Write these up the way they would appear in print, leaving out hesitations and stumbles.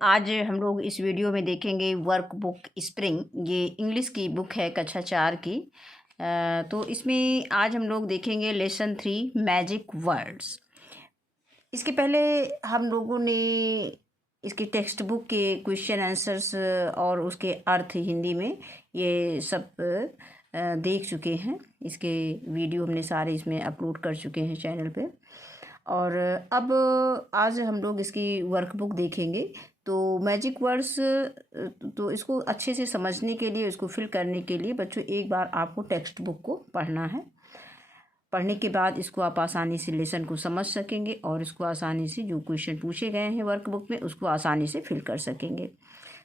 आज हम लोग इस वीडियो में देखेंगे वर्क बुक स्प्रिंग। ये इंग्लिश की बुक है कक्षा 4 की। तो इसमें आज हम लोग देखेंगे लेसन 3 मैजिक वर्ड्स। इसके पहले हम लोगों ने इसकी टेक्स्ट बुक के क्वेश्चन आंसर्स और उसके अर्थ हिंदी में ये सब देख चुके हैं। इसके वीडियो हमने सारे इसमें अपलोड कर चुके हैं चैनल पे। और अब आज हम लोग इसकी वर्कबुक देखेंगे। तो मैजिक वर्ड्स, तो इसको अच्छे से समझने के लिए, इसको फिल करने के लिए बच्चों एक बार आपको टेक्स्ट बुक को पढ़ना है। पढ़ने के बाद इसको आप आसानी से लेसन को समझ सकेंगे और इसको आसानी से जो क्वेश्चन पूछे गए हैं वर्कबुक में उसको आसानी से फिल कर सकेंगे।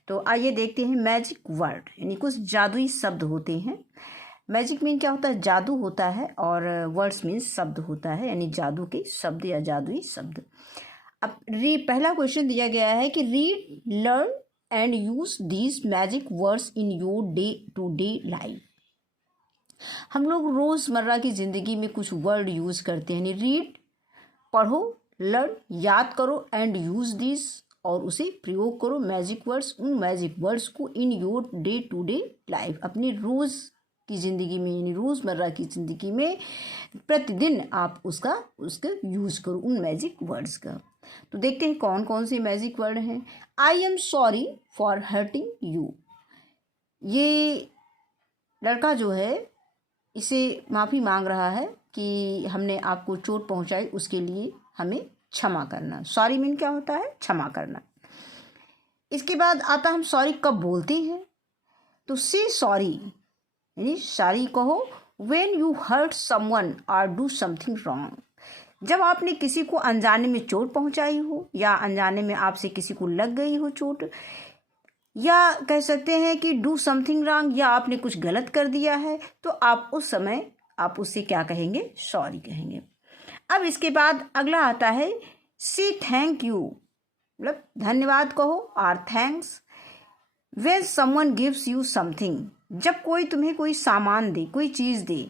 तो आइए देखते हैं मैजिक वर्ड, यानी कुछ जादुई शब्द होते हैं। मैजिक मीन क्या होता है? जादू होता है, और वर्ड्स मीन शब्द होता है, यानी जादू के शब्द या जादुई शब्द। अब पहला क्वेश्चन दिया गया है कि read, learn and use these magic words in your day to day life. हम लोग रोज़मर्रा की ज़िंदगी में कुछ वर्ड यूज़ करते हैं, यानी रीड पढ़ो, लर्न याद करो, एंड यूज दिस और उसे प्रयोग करो मैजिक वर्ड्स, उन मैजिक वर्ड्स को in your day to day life, अपनी रोज़ की ज़िंदगी में, यानी रोज़मर्रा की ज़िंदगी में प्रतिदिन आप उसका यूज़ करो उन मैजिक वर्ड्स का। तो देखते हैं कौन कौन से मैजिक वर्ड हैं। I am sorry for hurting you. ये लड़का जो है इसे माफ़ी मांग रहा है कि हमने आपको चोट पहुंचाई, उसके लिए हमें क्षमा करना। सॉरी मीन क्या होता है? क्षमा करना। इसके बाद आता हम सॉरी कब बोलते हैं, तो से सॉरी, यानी सॉरी कहो व्हेन यू हर्ट समवन और डू समथिंग रॉन्ग। जब आपने किसी को अनजाने में चोट पहुंचाई हो, या अनजाने में आपसे किसी को लग गई हो चोट, या कह सकते हैं कि डू समथिंग रॉन्ग, या आपने कुछ गलत कर दिया है, तो आप उस समय आप उससे क्या कहेंगे? सॉरी कहेंगे। अब इसके बाद अगला आता है से थैंक यू, मतलब धन्यवाद कहो, और thanks when someone gives you something. जब कोई तुम्हें कोई सामान दे, कोई चीज़ दे,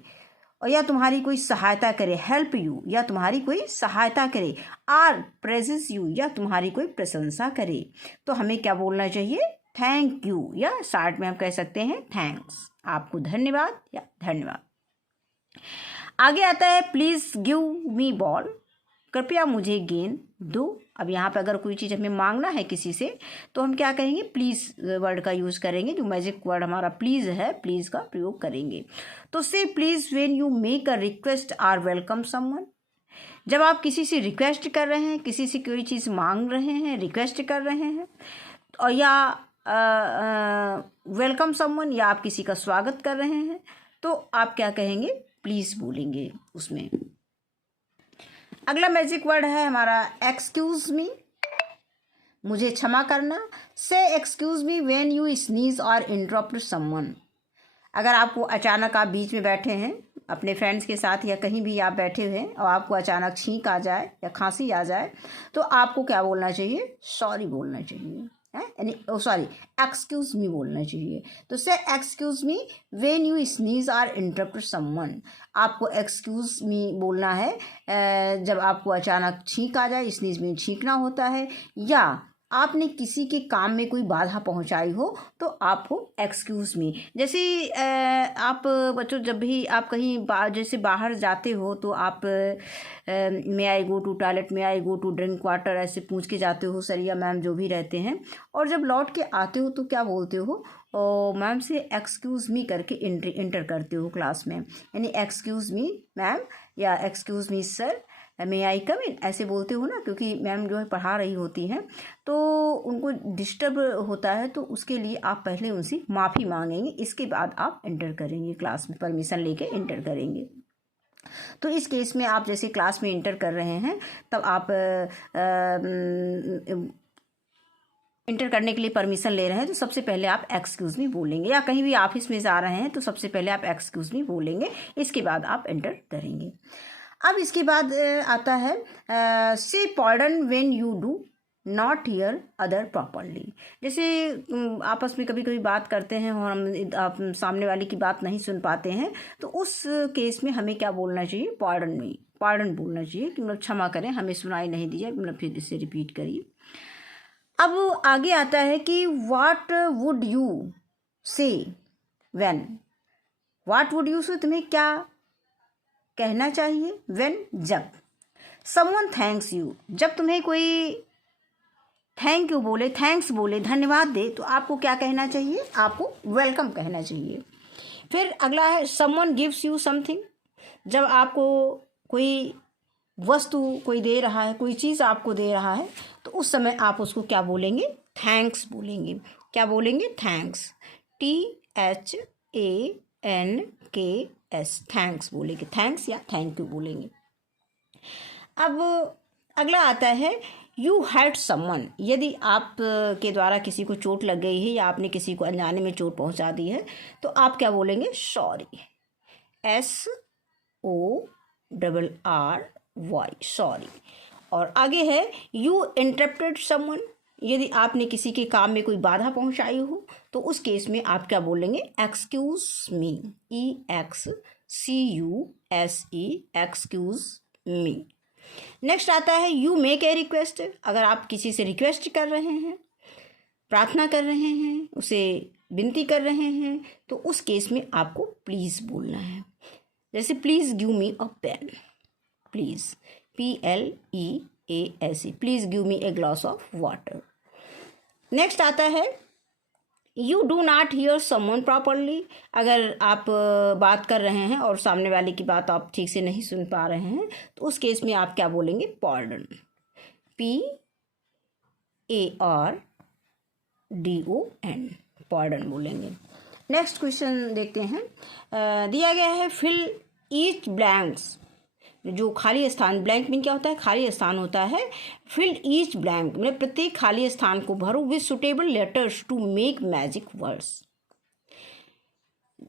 और या तुम्हारी कोई सहायता करे, हेल्प यू, या तुम्हारी कोई सहायता करे, आर प्रेजेस यू, या तुम्हारी कोई प्रशंसा करे, तो हमें क्या बोलना चाहिए? थैंक यू, या शॉर्ट में हम कह सकते हैं थैंक्स, आपको धन्यवाद या धन्यवाद। आगे आता है प्लीज़ गिव मी बॉल, कृपया मुझे गेंद दो। अब यहाँ पे अगर कोई चीज़ हमें मांगना है किसी से, तो हम क्या कहेंगे? प्लीज़ वर्ड का यूज़ करेंगे। जो मैजिक वर्ड हमारा प्लीज़ है, प्लीज़ का प्रयोग करेंगे। तो से please when you make a request or welcome someone. जब आप किसी से रिक्वेस्ट कर रहे हैं, किसी से कोई चीज़ मांग रहे हैं, रिक्वेस्ट कर रहे हैं, और या वेलकम समवन, या आप किसी का स्वागत कर रहे हैं, तो आप क्या कहेंगे? प्लीज़ बोलेंगे उसमें। अगला मैजिक वर्ड है हमारा एक्सक्यूज़ मी, मुझे क्षमा करना। से excuse me when you sneeze और इंटरप्ट समवन। अगर आपको अचानक, आप बीच में बैठे हैं अपने फ्रेंड्स के साथ, या कहीं भी आप बैठे हुए हैं और आपको अचानक छींक आ जाए या खांसी आ जाए, तो आपको क्या बोलना चाहिए? सॉरी बोलना चाहिए, है, यानी सॉरी एक्सक्यूज मी बोलना चाहिए। तो say excuse me when you sneeze और इंटरप्ट समवन। आपको एक्सक्यूज मी बोलना है जब आपको अचानक छींक आ जाए, स्नीज में छींकना होता है, या आपने किसी के काम में कोई बाधा पहुंचाई हो, तो आपको एक्सक्यूज मी। जैसे आप बच्चों, जब भी आप कहीं जैसे बाहर जाते हो, तो आप may I go to toilet, may I go to drink water, ऐसे पूछ के जाते हो, सर या मैम जो भी रहते हैं, और जब लौट के आते हो तो क्या बोलते हो? मैम से एक्सक्यूज़ मी करके इंटर करते हो क्लास में, यानी एक्सक्यूज़ मी मैम, या excuse me sir, may I come इन, ऐसे बोलते हो ना, क्योंकि मैम जो है पढ़ा रही होती हैं, तो उनको डिस्टर्ब होता है, तो उसके लिए आप पहले उनसे माफ़ी मांगेंगे, इसके बाद आप इंटर करेंगे क्लास में, परमिशन लेके इंटर करेंगे। तो इस केस में आप जैसे क्लास में इंटर कर रहे हैं, तब आप इंटर करने के लिए परमिशन ले रहे हैं, तो सबसे पहले आप एक्सक्यूज़ मी बोलेंगे, या कहीं भी ऑफिस में जा रहे हैं तो सबसे पहले आप एक्सक्यूज़ मी बोलेंगे, इसके बाद आप इंटर करेंगे। अब इसके बाद आता है से pardon when you do not here other properly. जैसे आपस में कभी कभी बात करते हैं और हम सामने वाले की बात नहीं सुन पाते हैं, तो उस केस में हमें क्या बोलना चाहिए? पार्डन बोलना चाहिए, कि मतलब क्षमा करें, हमें सुनाई नहीं दी जाए, मतलब फिर इसे रिपीट करिए। अब आगे आता है कि व्हाट वुड यू से व्हेन, व्हाट वुड यू से तुम्हें क्या कहना चाहिए, व्हेन जब, समवन थैंक्स यू, जब तुम्हें कोई थैंक यू बोले, थैंक्स बोले, धन्यवाद दे, तो आपको क्या कहना चाहिए, आपको वेलकम कहना चाहिए। फिर अगला है समवन गिव्स यू समथिंग, जब आपको कोई वस्तु कोई दे रहा है, कोई चीज़ आपको दे रहा है, तो उस समय आप उसको क्या बोलेंगे, थैंक्स बोलेंगे। क्या बोलेंगे, थैंक्स, THANKS, थैंक्स बोलेंगे, थैंक्स या थैंक यू बोलेंगे। अब अगला आता है यू हर्ट समवन, यदि आप के द्वारा किसी को चोट लग गई है या आपने किसी को अनजाने में चोट पहुंचा दी है, तो आप क्या बोलेंगे, सॉरी, SORRY, सॉरी। और आगे है यू इंटरप्टेड समवन, यदि आपने किसी के काम में कोई बाधा पहुंचाई हो, तो उस केस में आप क्या बोलेंगे, excuse me, EXCUSE, excuse me. Next आता है यू मेक ए रिक्वेस्ट, अगर आप किसी से रिक्वेस्ट कर रहे हैं, प्रार्थना कर रहे हैं, उसे विनती कर रहे हैं, तो उस केस में आपको प्लीज़ बोलना है। जैसे please give me a pen, please, PLEASE, please give me a glass of water. Next आता है you do not hear someone properly, अगर आप बात कर रहे हैं और सामने वाले की बात आप ठीक से नहीं सुन पा रहे हैं, तो उस केस में आप क्या बोलेंगे, पार्डन, PARDON, पार्डन बोलेंगे। नेक्स्ट क्वेश्चन देखते हैं, दिया गया है फिल ईच ब्लैंक्स, जो खाली स्थान, ब्लैंक मीन क्या होता है, खाली स्थान होता है। फिल ईच ब्लैंक मतलब प्रत्येक खाली स्थान को भरो with suitable letters to make magic words.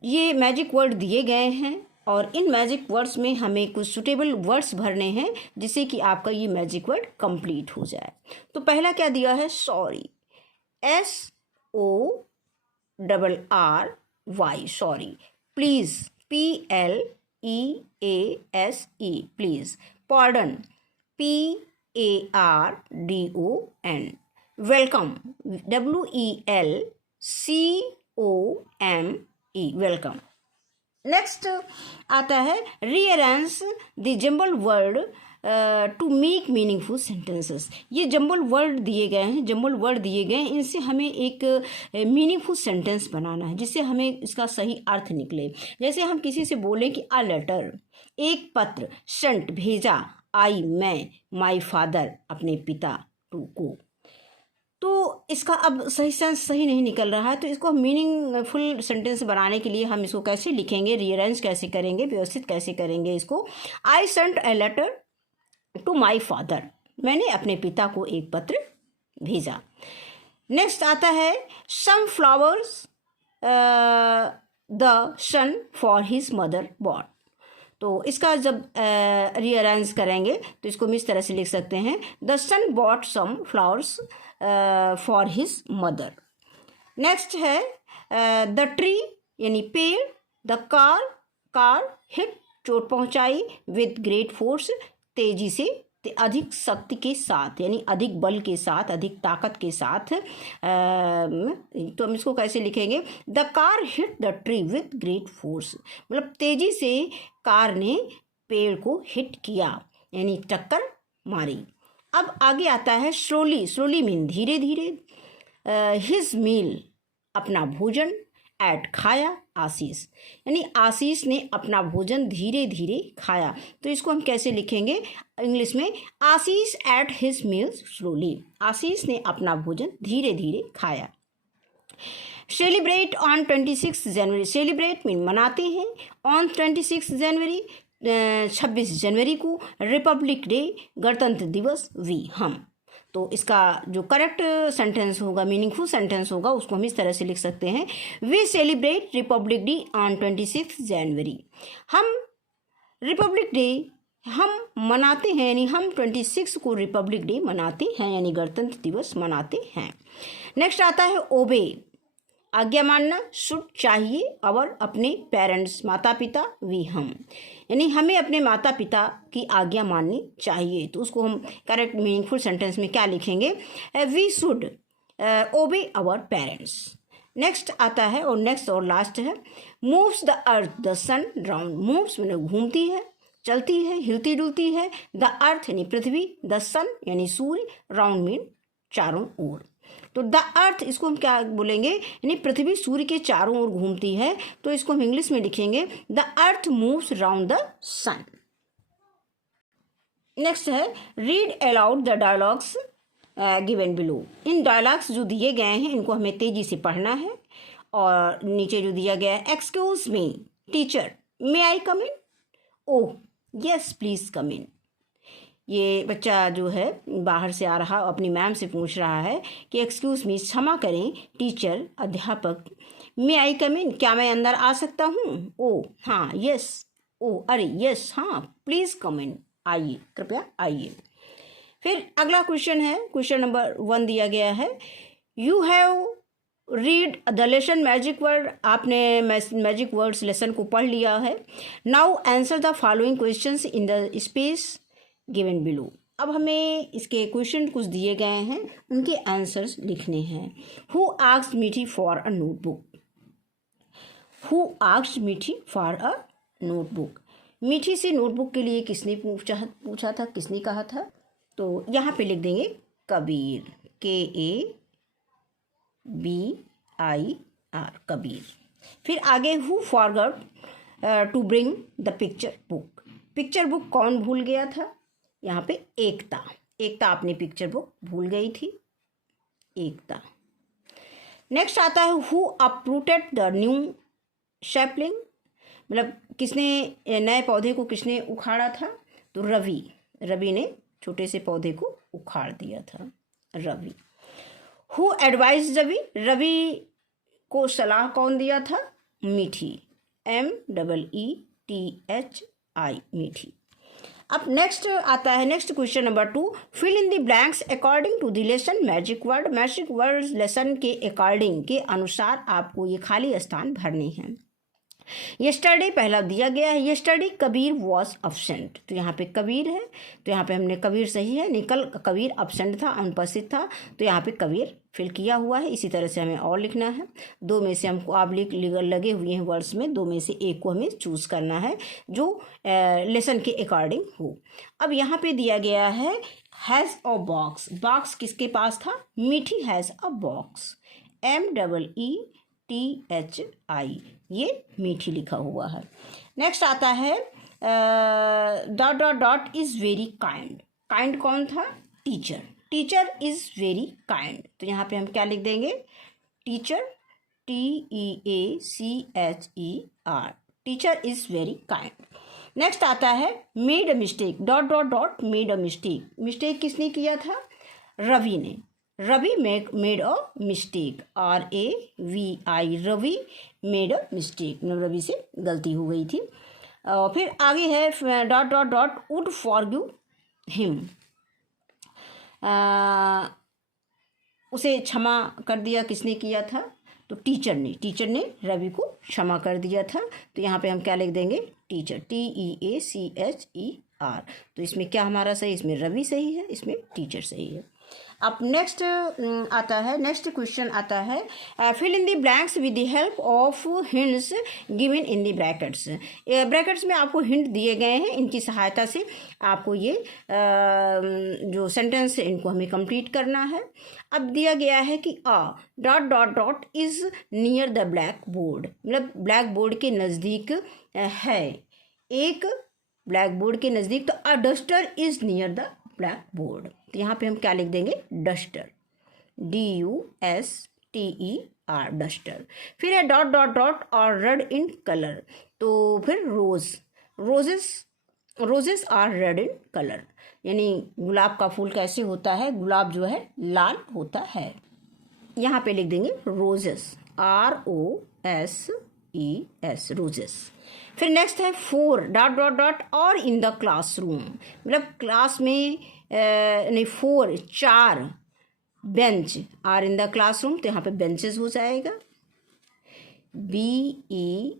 ये मैजिक वर्ड दिए गए हैं और इन मैजिक वर्ड्स में हमें कुछ सुटेबल वर्ड्स भरने हैं जिससे कि आपका ये मैजिक वर्ड कंप्लीट हो जाए। तो पहला क्या दिया है, sorry, SORRY, sorry, please, PLEASE, please, pardon, PARDON, welcome, WELCOME, welcome. Next आता है rearrange the jumble word to make meaningful sentences. ये जम्बल वर्ड दिए गए हैं, जम्बल वर्ड दिए गए हैं, इनसे हमें एक मीनिंगफुल सेंटेंस बनाना है जिससे हमें इसका सही अर्थ निकले। जैसे हम किसी से बोलें कि अ लेटर, एक पत्र, सेंट, भेजा, आई, मैं, माई फादर, अपने पिता, टू, को, तो इसका अब सही सेंस सही नहीं निकल रहा है, तो इसको मीनिंगफुल सेंटेंस बनाने के लिए हम इसको कैसे लिखेंगे, रीअरेंज कैसे करेंगे, व्यवस्थित कैसे करेंगे इसको। I sent a letter to my father, मैंने अपने पिता को एक पत्र भेजा। नेक्स्ट आता है some flowers the son for his mother bought, तो इसका जब रीअरेंज करेंगे तो इसको हम इस तरह से लिख सकते हैं, the son bought some flowers for his mother. Next है द ट्री यानी पेड़, द कार हिट, चोट पहुंचाई, विद ग्रेट फोर्स, तेजी से, अधिक शक्ति के साथ यानी अधिक बल के साथ, अधिक ताकत के साथ। तो हम इसको कैसे लिखेंगे, the car hit the tree with great force, मतलब तेजी से कार ने पेड़ को हिट किया यानी टक्कर मारी। अब आगे आता है स्लोली, स्लोली मीन धीरे धीरे, हिज मील, अपना भोजन, एट, खाया, आशीष, यानी आशीष ने अपना भोजन धीरे धीरे खाया। तो इसको हम कैसे लिखेंगे इंग्लिश में, आशीष एट हिज मील स्लोली, आशीष ने अपना भोजन धीरे धीरे खाया। Celebrate on 26 January, celebrate mean मनाते हैं, ऑन 26 जनवरी 26 जनवरी को, रिपब्लिक डे गणतंत्र दिवस, वी, हम। तो इसका जो करेक्ट सेंटेंस होगा, मीनिंगफुल सेंटेंस होगा, उसको हम इस तरह से लिख सकते हैं, we celebrate Republic Day on 26 January, हम रिपब्लिक डे हम मनाते हैं, यानी हम 26 को रिपब्लिक डे मनाते हैं यानी गणतंत्र दिवस मनाते हैं। नेक्स्ट आता है ओबे, आज्ञा मानना, शुड, चाहिए, और अपने पेरेंट्स, माता पिता, वी, हम। यानी हमें अपने माता पिता की आज्ञा माननी चाहिए। तो उसको हम करेक्ट मीनिंगफुल सेंटेंस में क्या लिखेंगे, we should obey our parents. Next आता है और नेक्स्ट और लास्ट है, moves the earth the sun round. Moves मतलब घूमती है, चलती है, हिलती डुलती है, द अर्थ यानी पृथ्वी, द सन यानी सूर्य, राउंड मीन चारों ओर। तो द अर्थ इसको हम क्या बोलेंगे, यानी पृथ्वी सूर्य के चारों ओर घूमती है, तो इसको हम इंग्लिश में लिखेंगे the earth moves round the sun. Next है, read aloud the dialogues given below. इन डायलॉग्स जो दिए गए हैं इनको हमें तेजी से पढ़ना है। और नीचे जो दिया गया है, excuse me teacher may I come in, oh yes please come in. ये बच्चा जो है बाहर से आ रहा अपनी मैम से पूछ रहा है कि एक्सक्यूज मी क्षमा करें टीचर अध्यापक, मे आई कम इन क्या मैं अंदर आ सकता हूँ, ओ हाँ यस, ओ अरे यस हाँ प्लीज कम इन आइए कृपया आइए। फिर अगला क्वेश्चन है, क्वेश्चन नंबर 1 दिया गया है, you have read the lesson magic word. आपने मैजिक वर्ड्स लेसन को पढ़ लिया है। Now answer the following questions in the space given below. अब हमें इसके क्वेश्चन कुछ दिए गए हैं, उनके आंसर्स लिखने हैं। हु आस्क्ड मीठी for a notebook, who asked मीठी फॉर अ नोटबुक। मीठी से नोटबुक के लिए किसने पूछा था, किसने कहा था, तो यहाँ पे लिख देंगे कबीर, KABIR कबीर। फिर आगे, who forgot to bring the picture book. Picture book कौन भूल गया था, यहाँ पे एकता, एकता अपनी पिक्चर बुक भूल गई थी, एकता। नेक्स्ट आता है, who uprooted the new sapling, मतलब किसने नए पौधे को किसने उखाड़ा था, तो रवि, रवि ने छोटे से पौधे को उखाड़ दिया था, रवि। हु एडवाइज रवि, रवि को सलाह कौन दिया था, मीठी, MEETHI मीठी। अब नेक्स्ट आता है, next question number 2, fill in the blanks according to the lesson magic word. Magic word lesson के अकॉर्डिंग के अनुसार आपको ये खाली स्थान भरने हैं। यस्टरडे पहला दिया गया है, यस्टरडे कबीर वॉज अब्सेंट, तो यहाँ पे कबीर है, तो यहाँ पे हमने कबीर सही है, निकल कबीर अब्सेंट था, अनुपस्थित था, तो यहाँ पे कबीर फिल किया हुआ है। इसी तरह से हमें और लिखना है, 2 में से हमको आप लगे हुए हैं वर्ड्स में, 2 में से एक को हमें चूज़ करना है जो लेसन के अकॉर्डिंग हो। अब यहाँ पे दिया गया है, हैज़ अ बॉक्स, बॉक्स किसके पास था, मीठी हैज़ अ बॉक्स, MEETHI, ये मीठी लिखा हुआ है। नेक्स्ट आता है, dot dot dot is very kind, kind कौन था, teacher, teacher is very kind, तो यहाँ पे हम क्या लिख देंगे, teacher, TEACHER, teacher is very kind. Next आता है, made a mistake, dot dot dot made a mistake, mistake किसने किया था, रवि ने, Ravi made a mistake, RAVI, Ravi made a mistake, मतलब रवि से गलती हो गई थी। और फिर आगे है, dot dot dot would forgive him, उसे क्षमा कर दिया किसने किया था, तो टीचर ने, टीचर ने रवि को क्षमा कर दिया था, तो यहाँ पे हम क्या लिख देंगे, टीचर, TEACHER। तो इसमें क्या हमारा सही, इसमें रवि सही है, इसमें टीचर सही है। अब नेक्स्ट आता है, नेक्स्ट क्वेश्चन आता है, fill in the blanks with the help of hints given in the brackets. Brackets में आपको हिंट दिए गए हैं, इनकी सहायता से आपको ये जो सेंटेंस है इनको हमें कंप्लीट करना है। अब दिया गया है कि dot dot dot is near the black board, मतलब ब्लैक बोर्ड के नज़दीक है, एक ब्लैक बोर्ड के नज़दीक, तो a duster is near the black board, तो यहाँ पे हम क्या लिख देंगे, डस्टर, DUSTER, डस्टर। फिर है डॉट डॉट डॉट और रेड इन कलर, तो फिर rose, roses are red in colour, यानी गुलाब का फूल कैसे होता है, गुलाब जो है लाल होता है, यहाँ पे लिख देंगे रोजेस, ROSES, रोजेस। फिर नेक्स्ट है 4 डॉट डॉट डॉट और इन द क्लासरूम, मतलब क्लास में नहीं 4 bench, are in the classroom, तो यहाँ पे बेंचेस हो जाएगा। BENCHES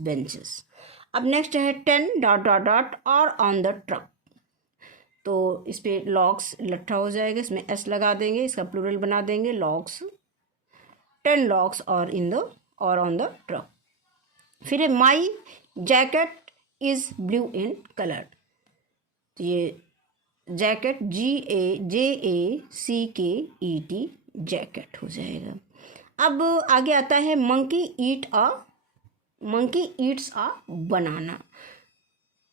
benches. अब नेक्स्ट है 10 डॉट डॉट डॉट और ऑन द ट्रक। तो इस पर लॉग्स लट्ठा हो जाएगा, इसमें एस लगा देंगे, इसका प्लूरल बना देंगे लॉग्स। 10 लॉग्स और इन द और ऑन द ट्रक। फिर है my jacket is blue in colour. तो ये जैकेट JACKET जैकेट हो जाएगा। अब आगे आता है मंकी ईट्स अ बनाना।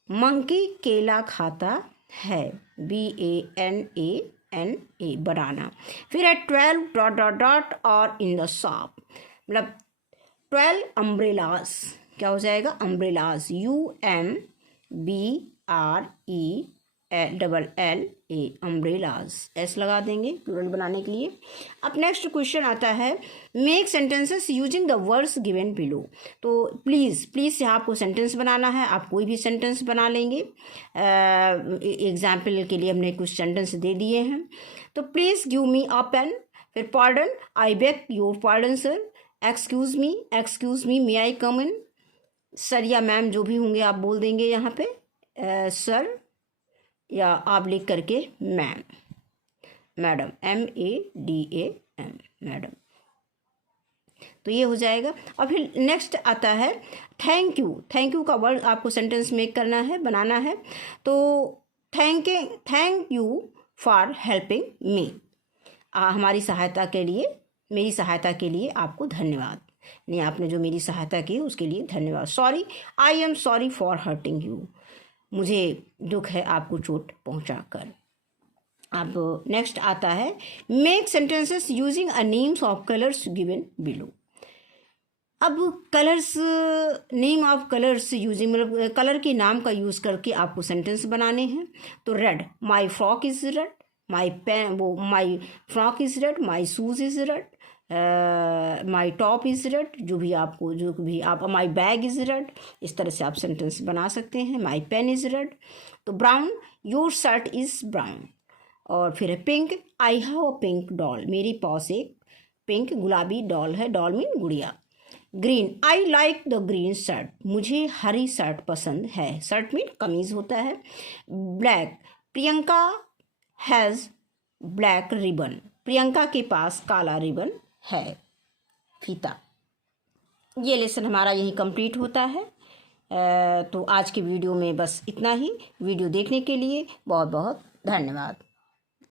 मंकी केला खाता है, BANANA बनाना। फिर है 12 डॉट डॉट डॉट और इन द शॉप, मतलब 12 अम्ब्रेलास। क्या हो जाएगा? अम्ब्रेलास, UMBRELLA अम्ब्रेलास, एस लगा देंगे प्लूरल बनाने के लिए। अब नेक्स्ट क्वेश्चन आता है make sentences using the words given below. तो प्लीज़ यहाँ आपको सेंटेंस बनाना है, आप कोई भी सेंटेंस बना लेंगे। एग्जाम्पल के लिए हमने कुछ सेंटेंस दे दिए हैं। तो please give me a pen, फिर pardon, I beg your pardon sir, excuse me may I come in. Sir या मैम जो भी होंगे आप बोल देंगे यहाँ पे सर, या आप लिख करके मैम, मैडम, MADAM मैडम। तो ये हो जाएगा। और फिर नेक्स्ट आता है थैंक यू का वर्ड आपको सेंटेंस मेक करना है, बनाना है। तो thank you for helping me, हमारी सहायता के लिए, मेरी सहायता के लिए आपको धन्यवाद। नहीं, आपने जो मेरी सहायता की उसके लिए धन्यवाद। Sorry, I am sorry for hurting you, मुझे दुख है आपको चोट पहुंचाकर। अब नेक्स्ट आता है make sentences using a names of colours given below. अब colours, name of colours using, मतलब कलर के नाम का यूज़ करके आपको सेंटेंस बनाने हैं। तो red, my frock is red, my frock is red, my shoes is red, my top is red, जो भी आप माई बैग इज़ रेड, इस तरह से आप सेंटेंस बना सकते हैं। My pen is red. तो brown, your shirt is brown. और फिर है pink, I have a pink doll, मेरे पास एक पिंक गुलाबी डॉल है, डॉल मीन गुड़िया। Green, I like the green shirt, मुझे हरी शर्ट पसंद है, शर्ट मीन कमीज होता है। Black, Priyanka has black ribbon, Priyanka के पास काला रिबन है, फीता। ये लेसन हमारा यहीं कंप्लीट होता है। तो आज के वीडियो में बस इतना ही। वीडियो देखने के लिए बहुत बहुत धन्यवाद।